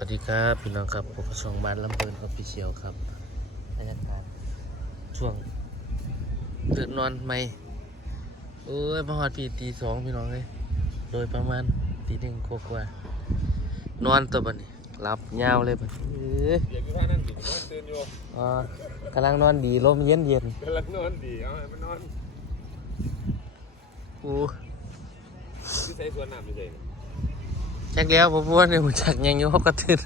วัสดีครับพี่น้องครับผมช่องบ้านลำเบินออฟฟิเชียลครับบรรยากาศช่วงตื่นนอนไหมเอ้ยมาหอดปีตีสองพี่น้องเลยโดยประมาณตีหนึ่งกว่าๆนอนตัวบัดนี้รับยาวเลยบัดเอ้ยอยากอยู่ท่านั่งดินอนตื่นอยู่อ่ากำลังนอนดีลมเย็นเย็นกำลังนอนดีเอาให้มันนอนๆอู้ที่ใส่ส่วนน้ำไม่ใช่ จักแล้วผมว่าเนี่ยผมจักยังอยู่เขาก็ตื่น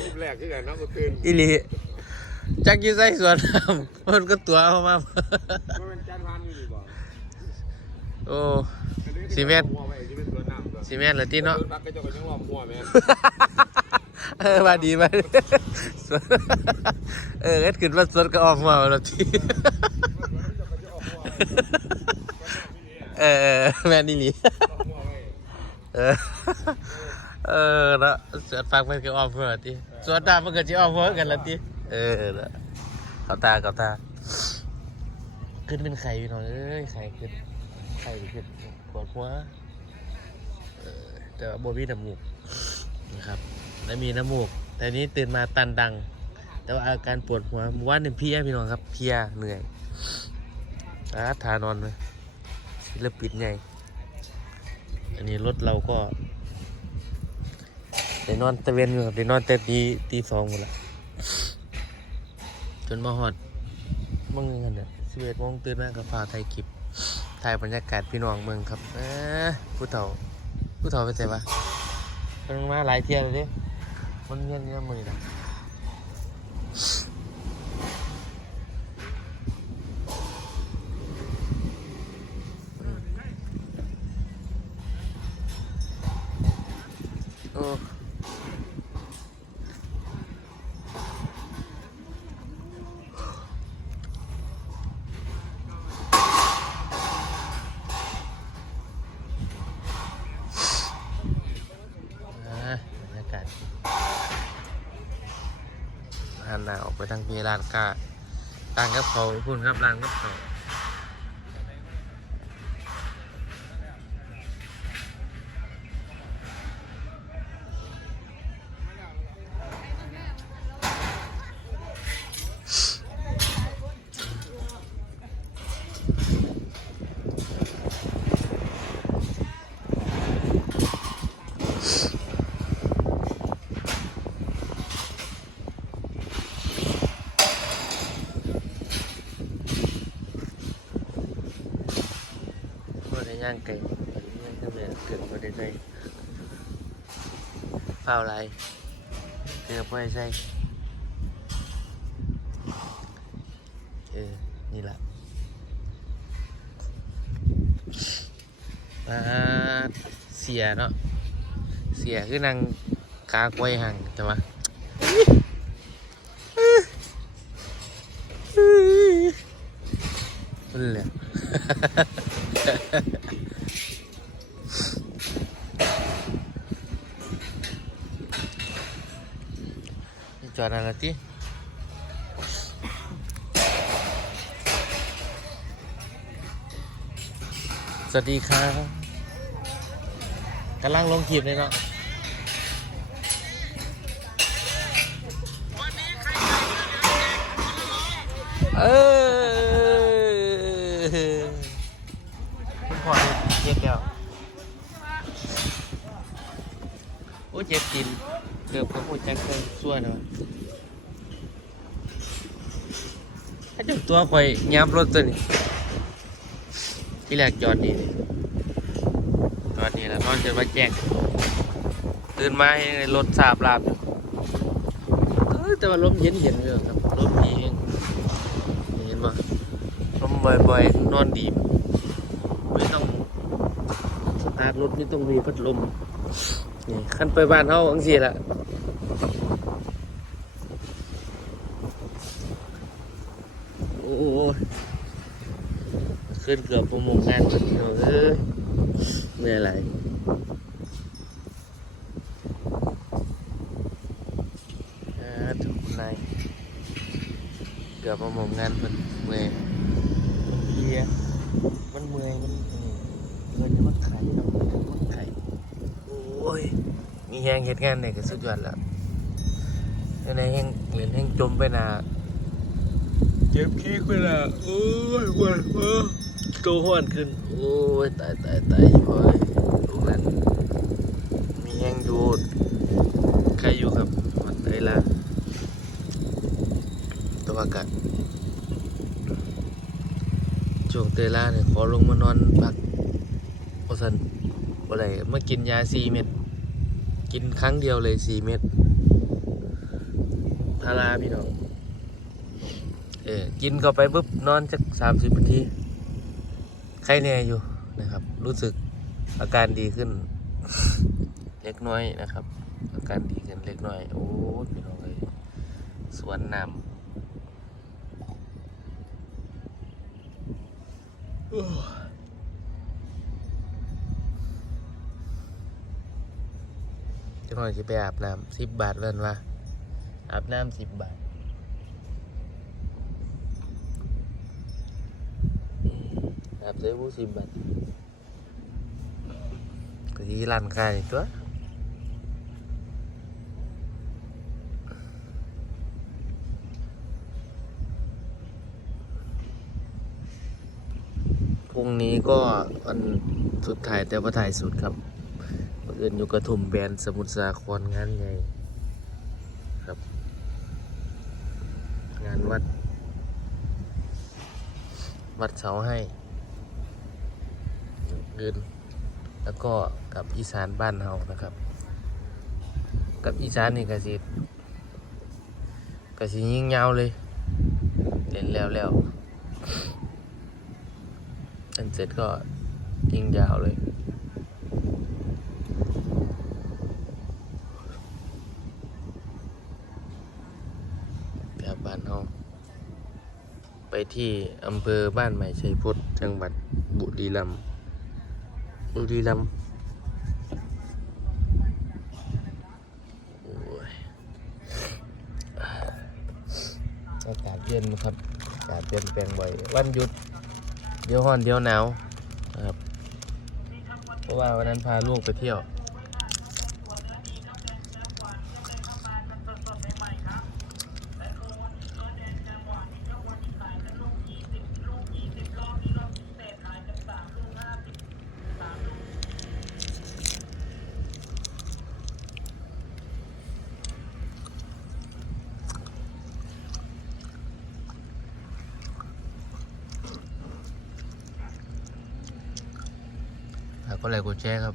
รูปแรกที่ไหนน้องก็ตื่นอีหลีจักอยู่ใส่สวนน้ำมันก็ตัวเข้ามา มันเป็นจานพันอยู่ดีบ่โอ้ ซีเมนต์หัวไปที่เป็นส่วนน้ำก่อนซีเมนต์เหรอที่เนาะตื่นปักกระจกก็ยังรอบหัวแม่เออมาดีมาเออเอ็ดขึ้นมาสดก็ออกมาแล้วทีเออเออแม่นี่หลี เออเออแล้วสวนฟังมันก็ออกมาแล้วทีสวนตามันก็จะออกมากันแล้วทีเออแล้วเขาตาเขาตา ขึ้นเป็นไข่พี่น้องเอ้ยไข่ขึ้นไข่ขึ้นปวดหัวเออแต่ว่าโบวี่น้ำมูกนะครับแล้วมีน้ำมูก แต่นี้ตื่นมาตันดัง แต่ว่าอาการปวดหัวเมื่อวานเนี่ยเพลียพี่น้องครับเพลียเหนื่อยอาทานอนเลยศิลปินไง อันนี้รถเราก็ได้นอนตะเวนอยู่ครับได้นอนแต่ตีตีสองหมดละจนมาหอดมึงกันเนี่ยสิบเอ็ดโมงตื่นมากับพาไทยคลิปถ่ายบรรยากาศพี่น้องเมืองครับเออผู้เฒ่าผู้เฒ่าไปใส่ปะมันมาหลายเที่ยวเลยดิมันเงี้ยเงี้ยมือนะ หันหน้าออกไปทางพีร้านค้าร้านกับเขาวคุณครับร้านกับเขาางไก่บ่ได้ย่างก็แบบเกิดบ่ได้ใส่เปล่าไรเกือบบ่ได้ใส่เออ นี่ละมาเสียเนาะ เสียคือนางกากวยหังแต่ว่ามันแหละ จอดอะไรที่สวัสดีครับกำลังลงคลิปเลยเนาะเออ กือบเขาพูดจ็คเกอร์ส่วนเลยถ้าจุดตัวคอยยับรถตัวนี้ที่แรกจอดนี่จอดนี่แล้วนอนจะมาแจ้งตื่นมาให้รถสาบลาบอยู่เอ้ยแต่ว่าลมเย็นเย็นๆเลยครับลมดีเองเห็นปะลมบ่อยๆนอนดีไม่ต้องสตาร์ทรถไม่ต้องมีพัดลมนี่ขั้นไปบ้านเขาอังสีละโอ้ย ขึ้นเกือบปรโมงงานมันเอ้ยเหนื่อยอะไรทุกนายเกือบปรโมงงานมันเมื่อยเพียมันเมื่อยมันเออเงินมันไข่เรามันไข่โอ้ย มีแฮงเฮ็ดงานได้ก็สุดยอดแล้วในในแฮงเหรียญแฮงจมไปนา เจ็บขี้ไปหนาโอ้ยปวดเออตัวห้วนขึ้น โอ้ยตายตายตายโอ้ยลูกนั้นมีแฮงอยู่ใครอยู่ครับมันเอ้ยละตัวอากาศช่วงเตล่าเนี่ยขอลงมานอนพักโอสันบ่ได้มากินยาซีเม็ดกินครั้งเดียวเลยสี่เม็ดพาราพี่น้อง เออกินเข้าไปปุ๊บนอนจักสามสิบนาทีไข้แน่อยู่นะครับ รู้สึกอาการดีขึ้น เล็กน้อยนะครับ อาการดีขึ้นเล็กน้อย โอ้ยพี่น้องเลยสวนน้ำโอ้ยจังหวะที่ไปอาบน้ำสิบบาทเล่นวะอาบน้ำสิบบาท อาบใช้ผู้สิบบาทก็ที่ร้านค้านี่ตัวพรุ่งนี้ก็วันสุดท้ายแต่ว่าถ่ายสุดครับเอิญอยู่กระทุ่มแบนสมุทรสาครงานใหญ่ครับ งานวัด วัดเสาให้ เงินแล้วก็กับอีสานบ้านเฮานะครับ กับอีสานนี่กสิกสิยิ่งยาวเลยเล่นแล้วแล้วอันเสร็จก็ยิ่งยาวเลยแบบบ้านเฮาไปที่อำเภอบ้านใหม่ชัยพุทธจังหวัดบุรีรัมย์ บุรีรัมย์โอ้ยอากาศเย็นครับ อากาศเปลี่ยนแปลงบ่อย วันหยุด เดี๋ยวร้อนเดี๋ยวหนาวนะครับ เพราะว่าวันนั้นพาลูกไปเที่ยว กกดไลค์กดแชร์ครับ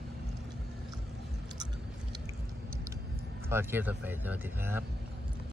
ทอดคลิปต่อไปสวัสดีครับ